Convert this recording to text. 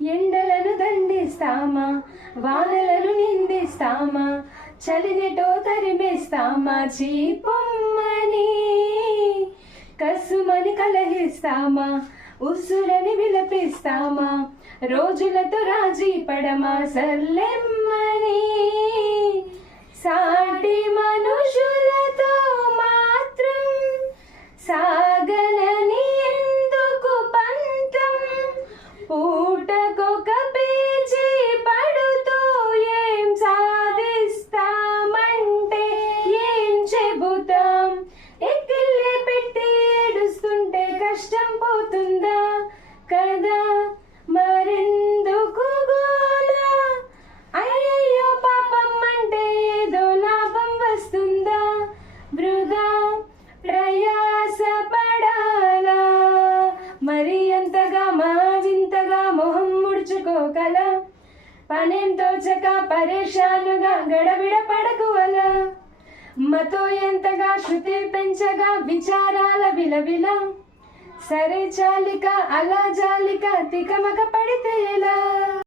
ఎండలను దండిస్తామా, వానలను నిందిస్తామా, చలినిటో తరిమేస్తామా, చీపొమ్మని కసుమని కలహిస్తామా, ఉసురని విలపిస్తామా, రోజులతో రాజీ పడమా, సర్లెమ్మని సాటి మనుషులతో మాత్రం సాగనని ఎందుకు పంతం, పూటకొక పేజీ పడుతూ ఏం సాధిస్తామంటే ఏం చెబుతాం, ఎక్కిళ్ళే పెట్టి ఏడుస్తుంటే కష్టం పోతుందా కదా, మరెందుకు గోలా, అయ్యో పాపం అంటే ఏదో లాభం వస్తుందా, వృధా ప్రయాస పడాలా, మరి ఎంతగా మావింతగా మొహం ముడుచుకోగల, పనేం తోచక పరేషానుగా గడబిడ పడకువలా, మతో ఎంతగా శృతి పెంచగా విచారాల విలవిల, సరే చాలిక అలా జాలిక తికమక పడితే ఎలా.